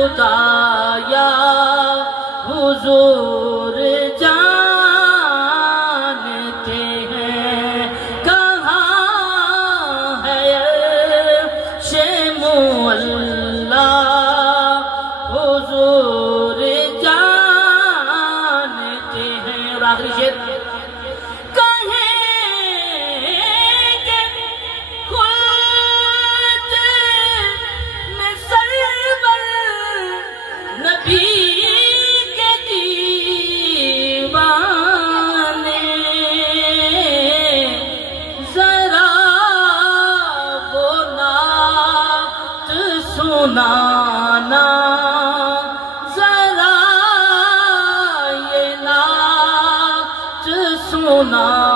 خدایا حضور جانتے ہیں کہاں ہے عرش معلا حضور جانتے ہیں۔ اور آخری شعر سنانا ذرا یہ نعت سنانا۔